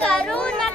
Caruna.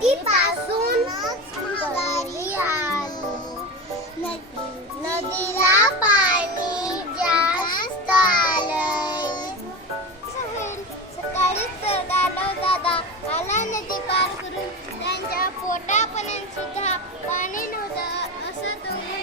नदीपासूनच माघारी आलो. नदीला पाणी जास्त आलंय. सकाळी चढालो दादा आला नदी पार करून. त्यांच्या पोटापर्यंत सुद्धा पाणी नव्हतं असं तुम्ही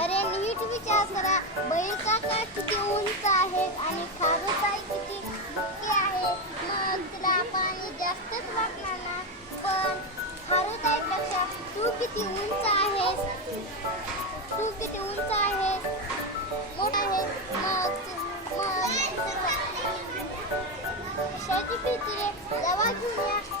अरे नीट विचार करा. बैल काका किती उंच आहेत आणि खारुताई किती बुटकी आहे? मग तुला पाणी जास्तच वाटणार ना? पण खारुताईपेक्षा तू किती उंच आहेस? तू किती उंच आहेस? मोठा आहेस? मग मग शेती पिती दवा घेऊन या.